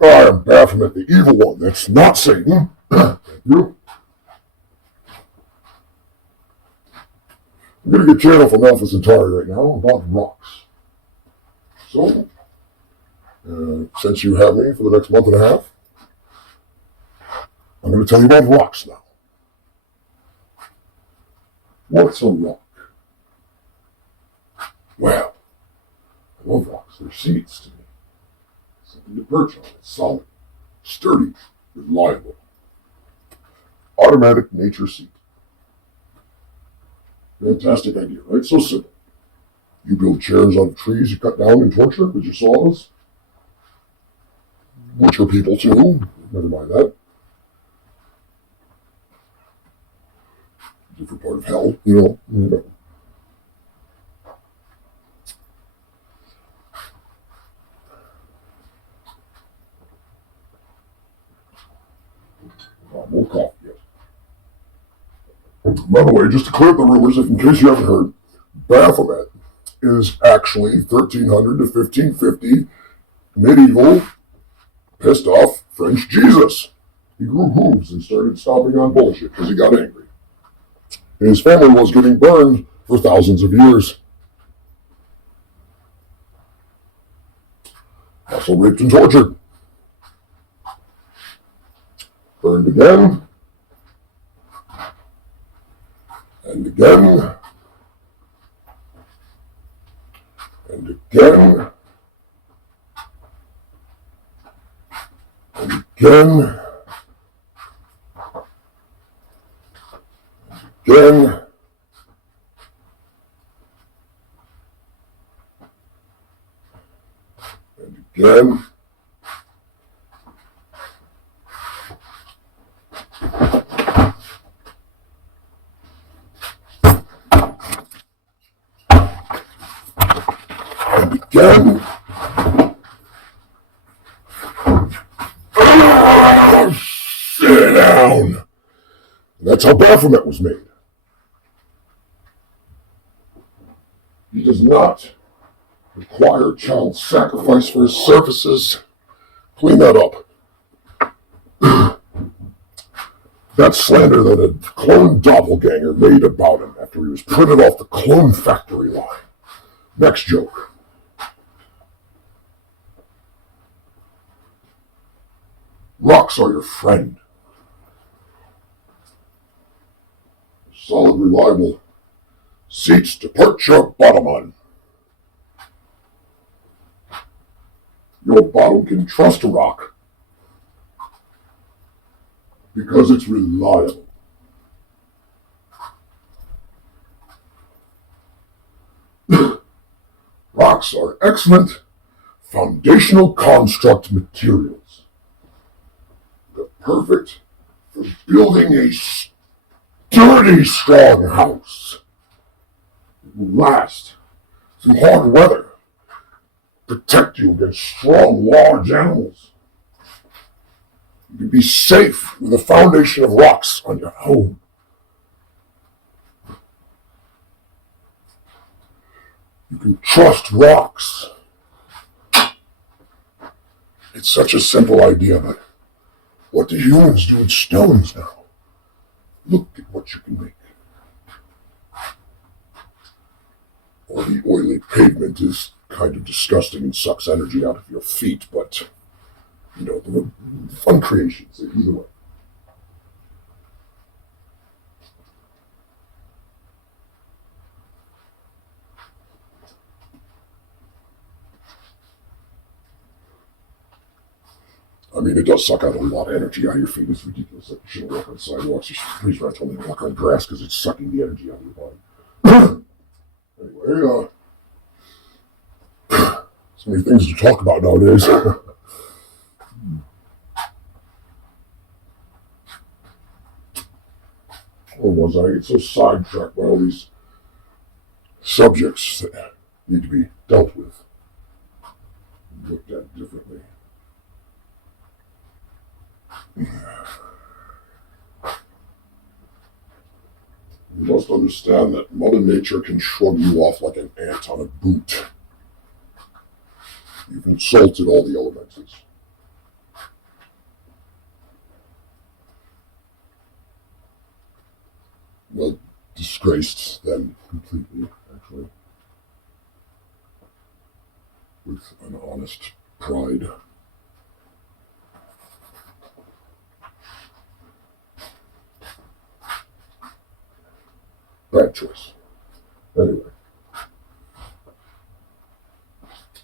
I am Baphomet, the evil one. That's not Satan. Thank you. I'm going to get channel from Alpha Centauri right now about rocks. So, since you have me for the next month and a half, I'm going to tell you about rocks now. What's a rock? Well, I love rocks. They're seats to me. Something to perch on. It's solid, sturdy, reliable. Automatic nature seat. Fantastic idea, right? So simple. You build chairs out of trees you cut down and torture with your saws. Butcher people too. Never mind that. Different part of hell, you know. More coffee yet. By the way, just to clear up the rumors, in case you haven't heard, Baphomet is actually 1300 to 1550 medieval, pissed off French Jesus. He grew hooves and started stomping on bullshit because he got angry. His family was getting burned for thousands of years. Also raped and tortured. Burned again. And again. And again. And again. Again. And again. Again. Oh, sit down. That's how Baphomet was made. He does not require child sacrifice for his services. Clean that up. That slander that a clone doppelganger made about him after he was printed off the clone factory line. Next joke. Rocks are your friend. Solid, reliable seats to perch your bottom on. Your bottom can trust a rock because it's reliable. Rocks are excellent foundational construct materials. They're perfect for building a sturdy, strong house. It will last through hard weather. Protect you against strong, large animals. You can be safe with a foundation of rocks on your home. You can trust rocks. It's such a simple idea, but what do humans do with stones now? Look at what you can make. All the oily pavement is kind of disgusting and sucks energy out of your feet, but, the fun creations, either way. I mean, it does suck out a lot of energy out of your feet. It's ridiculous. Like, you shouldn't walk on sidewalks. You should please not tell me to walk on grass because it's sucking the energy out of your body. Anyway, so many things to talk about nowadays. Or was I? Get so sidetracked by all these subjects that need to be dealt with, looked at differently. You must understand that Mother Nature can shrug you off like an ant on a boot. You've insulted all the elementals. well, disgraced them completely, actually, with an honest pride. Bad choice. Anyway,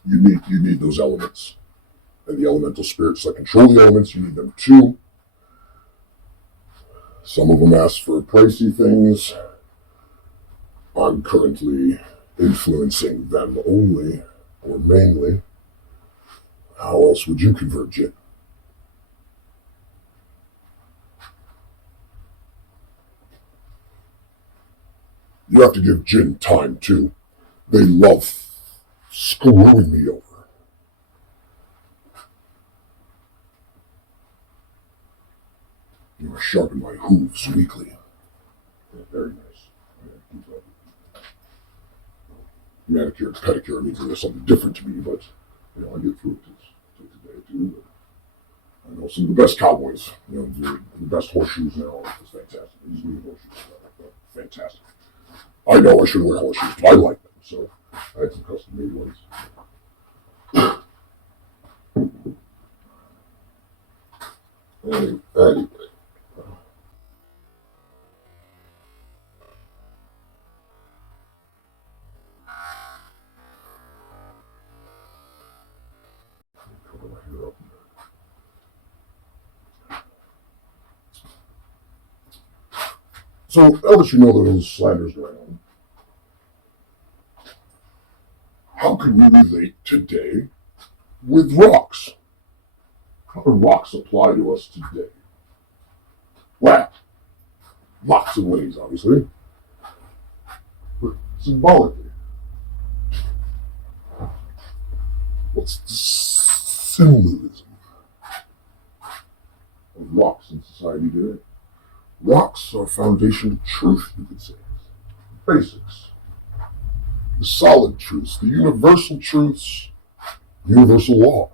you need those elements. And the elemental spirits that control the elements, you need them too. Some of them ask for pricey things. I'm currently influencing them only, or mainly. How else would you convert Jinn? You have to give Jinn time too. They love screwing me over. I sharpen my hooves weekly. Yeah, very nice. Manicure and pedicure means there's something different to me, but I get through it today too. I know some of the best cowboys, the best horseshoes now. It's fantastic. These new horseshoes, fantastic. I know I shouldn't wear horseshoes, but I like them, so I had some custom made ones. Anyway. So now that you know that those slanders going on, how can we relate today with rocks? How do rocks apply to us today? Well, lots of ways, obviously, but symbolically. What's the symbolism of rocks in society today? Rocks are foundation of truth, you could say. Basics. The solid truths, the universal truths, universal laws.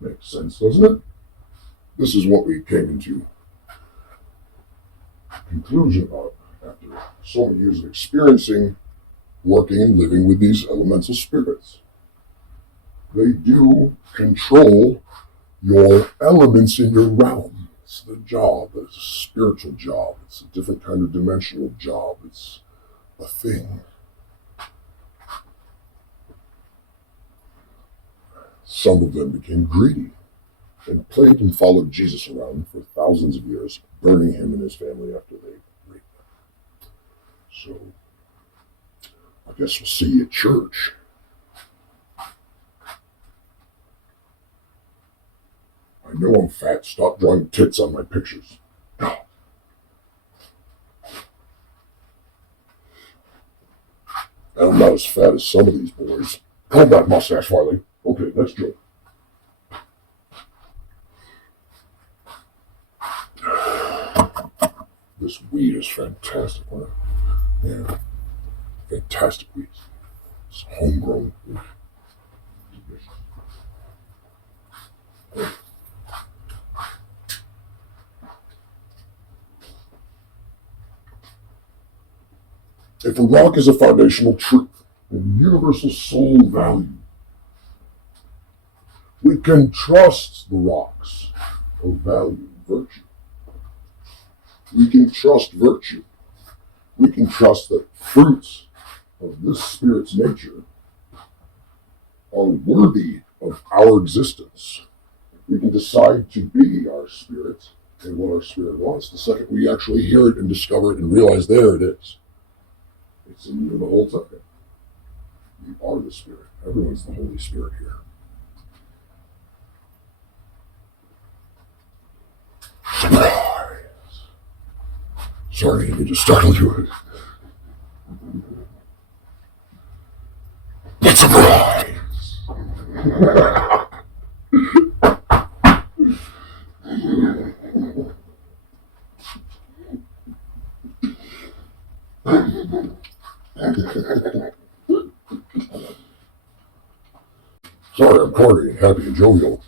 Makes sense, doesn't it? This is what we came into conclusion of after so many years of experiencing, working, and living with these elemental spirits. They do control your elements in your realm. It's the job. It's a spiritual job. It's a different kind of dimensional job. It's a thing. Some of them became greedy and played and followed Jesus around for thousands of years, burning him and his family after they raped them. So, I guess we'll see you at church. I know I'm fat. Stop drawing tits on my pictures. I'm not as fat as some of these boys. Comb that mustache, Farley. Okay, let's go. This weed is fantastic, huh? Yeah, fantastic weed. It's homegrown. If a rock is a foundational truth and universal soul value, we can trust the rocks of value, virtue. We can trust virtue. We can trust that fruits of this spirit's nature are worthy of our existence. We can decide to be our spirit and what our spirit wants the second we actually hear it and discover it and realize there it is. It's in you the whole time. You are the spirit. Everyone's the Holy Spirit here. Surprise! Sorry, let me just startle you. It's a surprise! Sorry, I'm corny, happy, and jovial.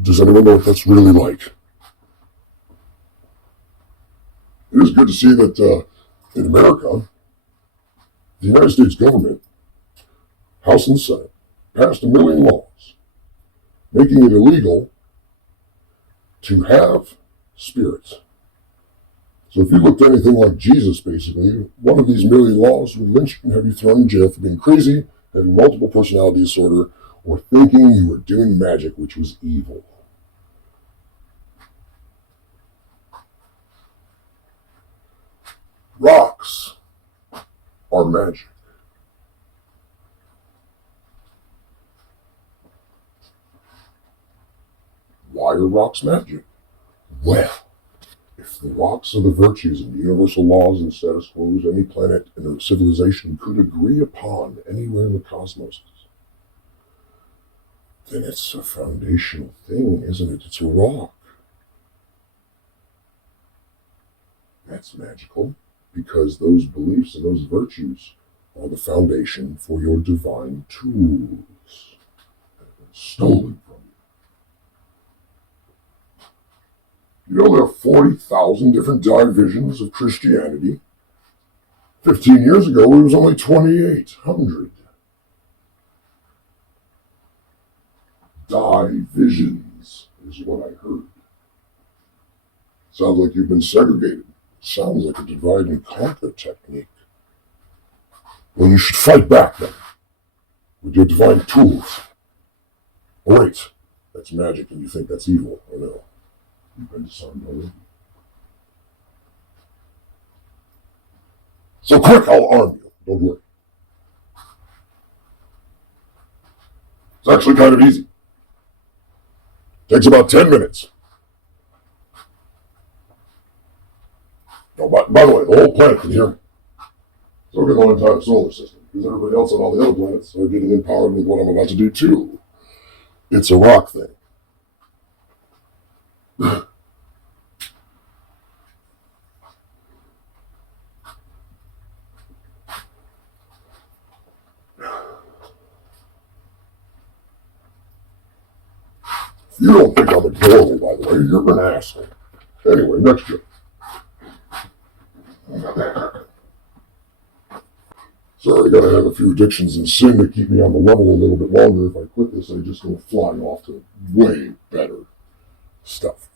Does anyone know what that's really like? It is good to see that In America, the United States government, House and Senate, passed 1,000,000 laws making it illegal to have spirits. So if you looked anything like Jesus, basically, one of these 1,000,000 laws would lynch you and have you thrown in jail for being crazy, having multiple personality disorder, or thinking you were doing magic, which was evil. Rocks are magic. Why are rocks magic? Well, if the rocks are the virtues and universal laws and status quos any planet and civilization could agree upon anywhere in the cosmos, then it's a foundational thing, isn't it? It's a rock. That's magical, because those beliefs and those virtues are the foundation for your divine tools stolen from you. You know there are 40,000 different divisions of Christianity. 15 years ago, it was only 2,800. Divisions is what I heard. Sounds like you've been segregated. Sounds like a divide and conquer technique. Well, you should fight back then with your divine tools. Oh, wait, that's magic and you think that's evil. Oh no, you've been disarmed already. So quick, I'll arm you. Don't worry. It's actually kind of easy. Takes about 10 minutes. Oh, by the way, the whole planet can hear me. So can the entire solar system, because everybody else on all the other planets are getting empowered with what I'm about to do too. It's a rock thing. You don't think I'm adorable, by the way. You're an asshole. Anyway, next joke. Sorry, I gotta have a few addictions and sin to keep me on the level a little bit longer. If I quit this, I just go flying off to way better stuff.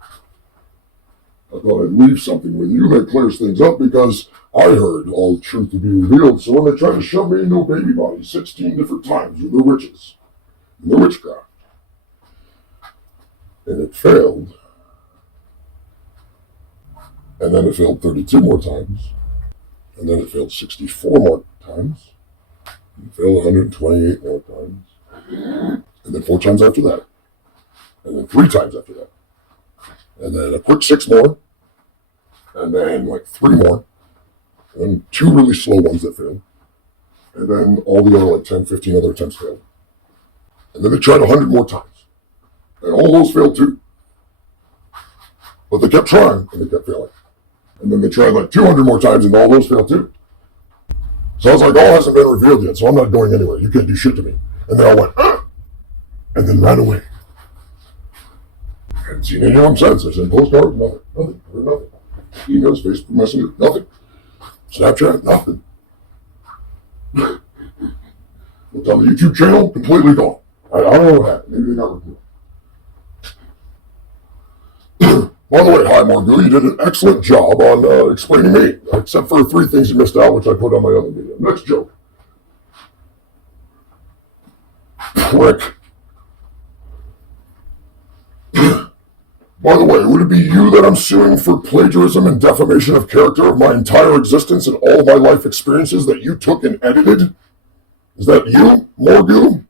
I thought I'd leave something with you that clears things up, because I heard all the truth to be revealed. So when they tried to shove me into a baby body 16 different times with their witches and their witchcraft, and it failed, and then it failed 32 more times, and then it failed 64 more times, and it failed 128 more times, and then 4 times after that, and then 3 times after that, and then a quick 6 more, and then like 3 more, and then 2 really slow ones that failed, and then all the other like 10, 15 other attempts failed. And then they tried 100 more times, and all those failed too. But they kept trying, and they kept failing. And then they tried like 200 more times, and all those failed too. So I was like, all hasn't been revealed yet, so I'm not going anywhere. You can't do shit to me. And they all went, ah! And then ran away. I hadn't seen any of them since. I sent postcards, nothing. Heard nothing. Emails, Facebook Messenger, nothing. Snapchat, nothing. Looked on the YouTube channel, completely gone. I don't know what happened. Maybe they got removed. By the way, hi Margot, you did an excellent job on explaining me, except for 3 things you missed out, which I put on my other video. Next joke. Prick. By the way, would it be you that I'm suing for plagiarism and defamation of character of my entire existence and all of my life experiences that you took and edited? Is that you, Margot?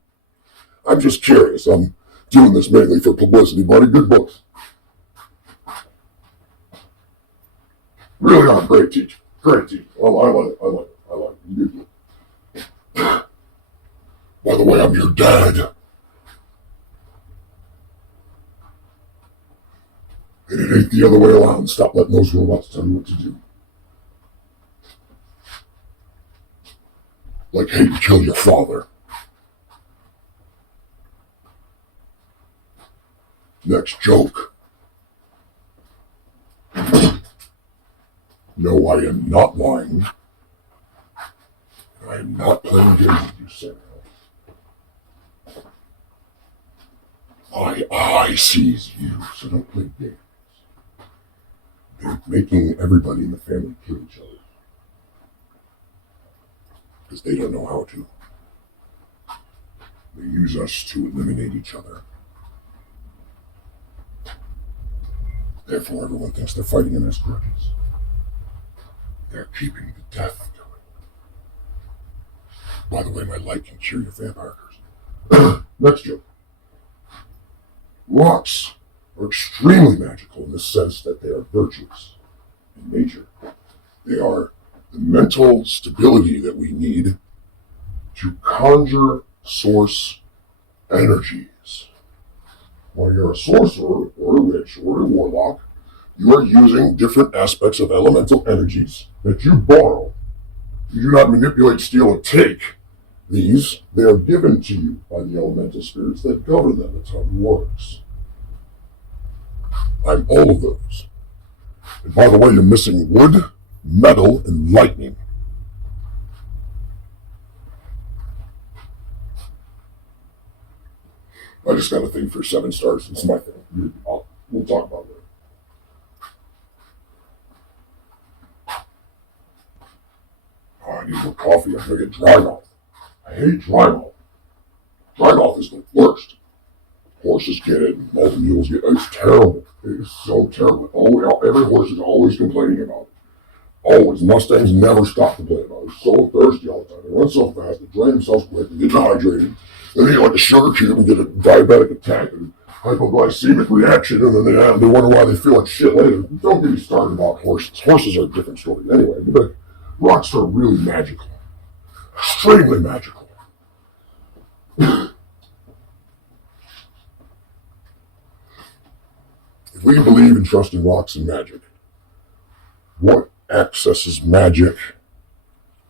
I'm just curious. I'm doing this mainly for publicity, buddy. Good books. Really are a great teacher. Great teacher. I like it. You do. By the way, I'm your dad. And it ain't the other way around. Stop letting those robots tell you what to do. Like hate to kill your father. Next joke. No, I am not lying. I am not playing games with you, Samuel. My eye sees you, so don't play games. They're making everybody in the family kill each other. Because they don't know how to. They use us to eliminate each other. Therefore, everyone thinks they're fighting against grudges. They're keeping the death going. By the way, my light can cure your vampire curse. Next joke. Rocks are extremely magical in the sense that they are virtuous in nature. They are the mental stability that we need to conjure source energies. When you're a sorcerer or a witch or a warlock, you are using different aspects of elemental energies that you borrow. You do not manipulate, steal, or take these. They are given to you by the elemental spirits that govern them. That's how it works. I'm all of those. And by the way, you're missing wood, metal, and lightning. I just got a thing for 7 stars. It's my thing. We'll talk about that. Oh, I need more coffee. I'm going to get dry mouth. I hate dry mouth. Dry mouth is the worst. Horses get it. All the mules get it. It's terrible. It is so terrible. Oh, every horse is always complaining about it. Always. Mustangs never stop complaining about it. They're so thirsty all the time. They run so fast. They drain themselves quick. They get dehydrated. Then they eat like a sugar cube and get a diabetic attack and hypoglycemic reaction, and then they wonder why they feel like shit later. Don't get me started about horses. Horses are a different story anyway. But rocks are really magical. Extremely magical. If we believe and trust in rocks and magic, what accesses magic?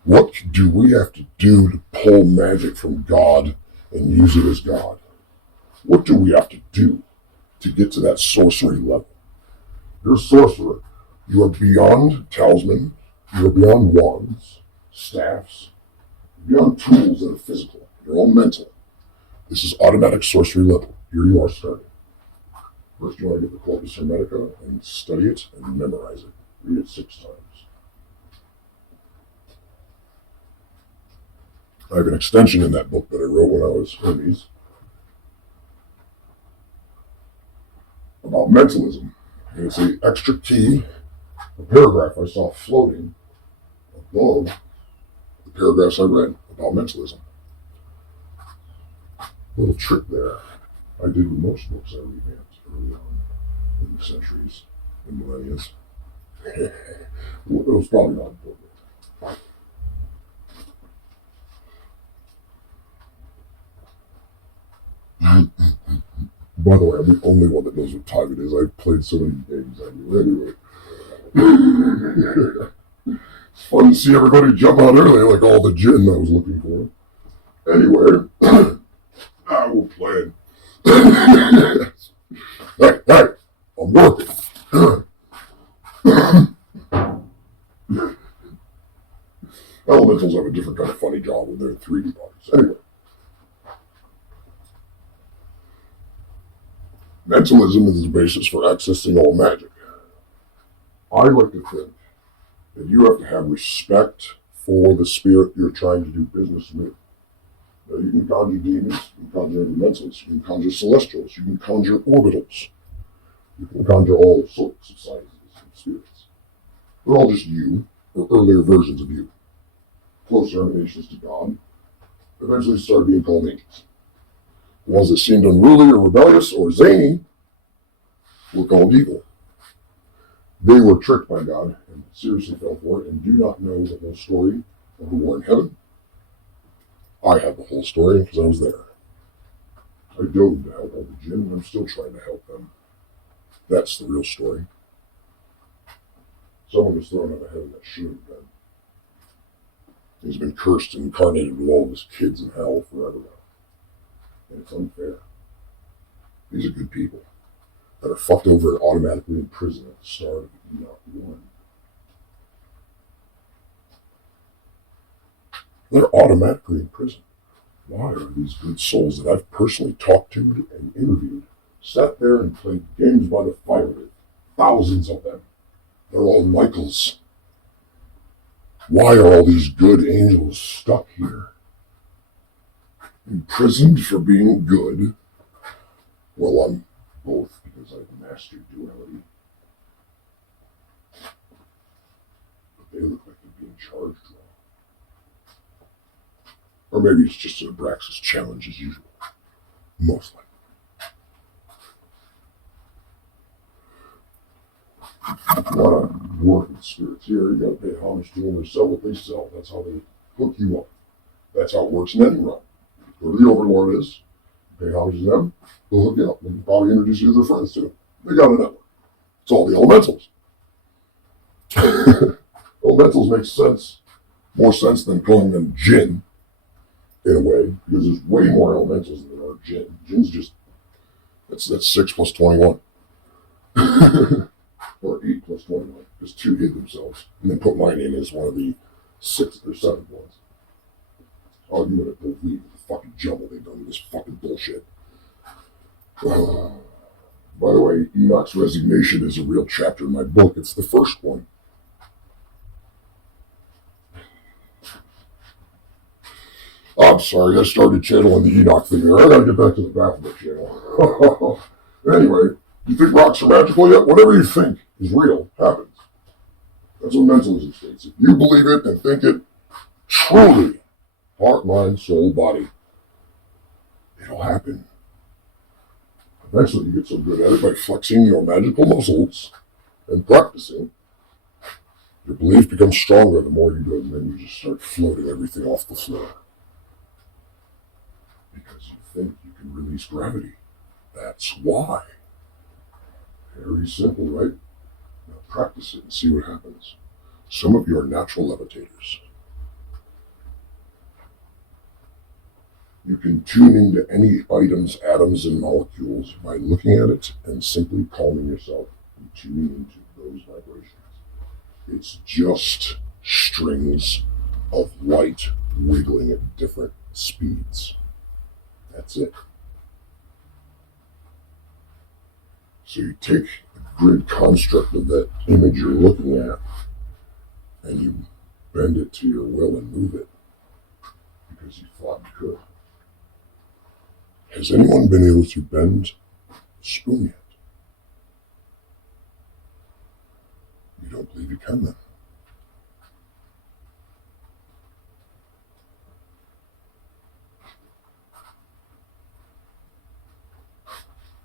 What do we have to do to pull magic from God and use it as God? What do we have to do to get to that sorcery level? You're a sorcerer. You are beyond talisman. You are beyond wands, staffs, beyond tools that are physical. You're all mental. This is automatic sorcery level. Here you are starting. First, you want to get the Corpus Hermetica and study it and memorize it. Read it 6 times. I have an extension in that book that I wrote when I was Hermes about mentalism. And it's an extra key, a paragraph I saw floating above the paragraphs I read about mentalism. Little trick there. I did with most books I revamped early on in the centuries, in millennia. It was probably not important. By the way, I'm the only one that knows what time it is. I've played so many games I knew anyway. It's fun to see everybody jump out early like all the gin I was looking for. Anyway, I will play. Hey, I'm working. Elementals have a different kind of funny job when they're in 3D bodies. Anyway. Mentalism is the basis for accessing all magic. I like to think that you have to have respect for the spirit you're trying to do business with. Now, you can conjure demons, you can conjure elementals, you can conjure celestials, you can conjure orbitals, you can conjure all sorts of sizes of spirits. They're all just you, or earlier versions of you. Closer emanations to God, eventually started being called angels. The ones that seemed unruly or rebellious or zany were called evil. They were tricked by God and seriously fell for it and do not know the whole story of who were in heaven. I have the whole story because I was there. I dove to help all the jinn and I'm still trying to help them. That's the real story. Someone was thrown out of heaven that shouldn't have been. He's been cursed and incarnated with all of his kids in hell forever now. And it's unfair. These are good people that are fucked over and automatically in prison at the start of Enoch 1. they're automatically in prison. Why are these good souls that I've personally talked to and interviewed sat there and played games by the fire with? Thousands of them. They're all Michaels. Why are all these good angels stuck here? Imprisoned for being good? Well, I'm both because I've mastered duality. But they look like they're being charged wrong. Or maybe it's just an Abraxas challenge as usual. Most likely. You want to work with spirits here, you got to pay homage to them or sell what they sell. That's how they hook you up. That's how it works in any realm. Whoever the overlord is, you pay homage to them, they'll hook you up. They can probably introduce you to their friends too. They got a network. It's all the elementals. Elementals make sense. More sense than calling them jinn, in a way, because there's way more elementals than there are jinn. Jinn's just, that's 6 plus 21. Or 8 plus 21, because 2 hid themselves, and then put mine in as one of the 6th or 7th ones. Oh, you wouldn't believe the fucking jumble they've done with this fucking bullshit. By the way, Enoch's resignation is a real chapter in my book. It's the first one. I'm sorry, I started channeling the Enoch thing there. I gotta get back to the Baphomet Channel. Anyway, you think rocks are magical yet? Whatever you think is real happens. That's what mentalism states. If you believe it and think it truly, heart, mind, soul, body, it'll happen. Eventually you get so good at it by flexing your magical muscles and practicing. Your belief becomes stronger the more you do it, and then you just start floating everything off the floor. Because you think you can release gravity. That's why. Very simple, right? Now practice it and see what happens. Some of you are natural levitators. You can tune into any items, atoms, and molecules by looking at it and simply calming yourself and tuning into those vibrations. It's just strings of light wiggling at different speeds. That's it. So you take the grid construct of that image you're looking at and you bend it to your will and move it because you thought you could. Has anyone been able to bend a spoon yet? You don't believe you can then?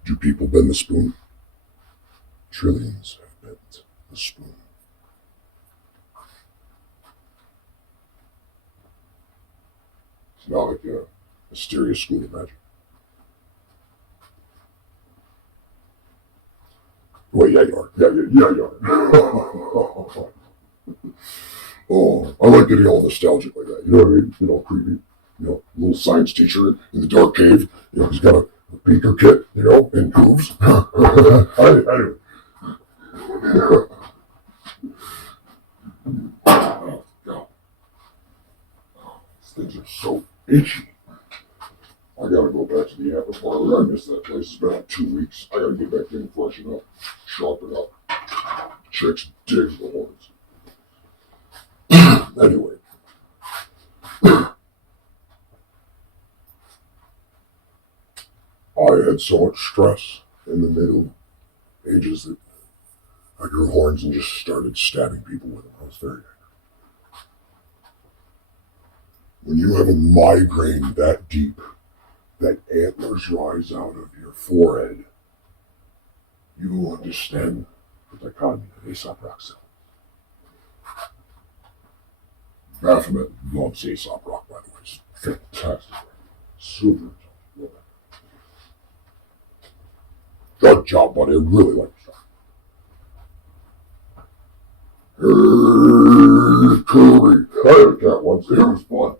Do people bend the spoon? Trillions have bent the spoon. It's not like a mysterious school of magic. Well, yeah, you are. Yeah, you are. Oh, I like getting all nostalgic like that. You know what I mean? You know, creepy. You know, little science teacher in the dark cave. You know, he's got a beaker kit, you know, and hooves. Anyway. Oh, God. These things are so itchy. I gotta go back to the apple parlor. I missed that place. It's been like 2 weeks. I gotta get back in and freshen up, sharpen up. Chicks dig the horns. Anyway. I had so much stress in the Middle Ages that I grew horns and just started stabbing people with them. I was very angry. When you have a migraine that deep, that antlers rise out of your forehead, you will understand the dichotomy of Aesop rock cell. Baphomet loves Aesop rock, by the way. It's fantastic. Super intelligent. Good job, buddy. I really like the shot. Kirby. I had a cat once. It was fun.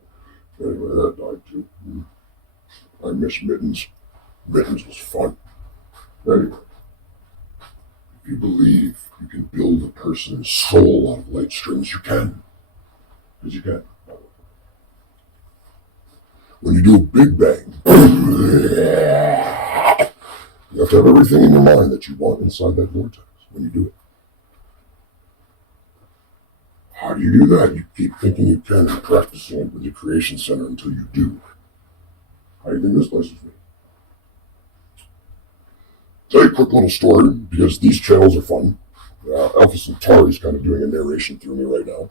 Anyway, that died too. I miss Mittens. Mittens was fun. Anyway, if you believe you can build a person's soul out of light strings, you can. Because you can. When you do a big bang, you have to have everything in your mind that you want inside that vortex when you do it. How do you do that? You keep thinking you can and practicing it with your creation center until you do. How do you think this place is made? Tell you a quick little story, because these channels are fun. Alpha Centauri's kind of doing a narration through me right now.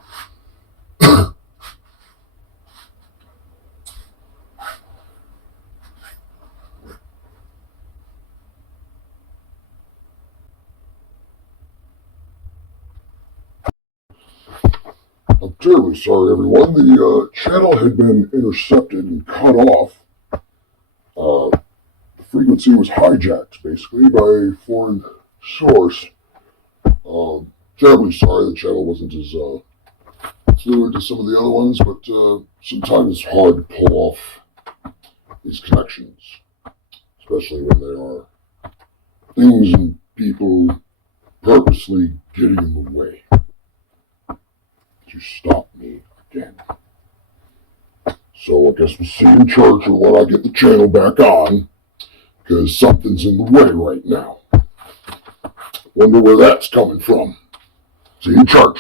I'm terribly sorry, everyone. The channel had been intercepted and cut off. The frequency was hijacked, basically, by a foreign source. Terribly sorry the channel wasn't as fluid as some of the other ones, but sometimes it's hard to pull off these connections, especially when there are things and people purposely getting in the way to stop me again. So I guess we'll see you in church or when I get the channel back on, because something's in the way right now. Wonder where that's coming from. See you in church.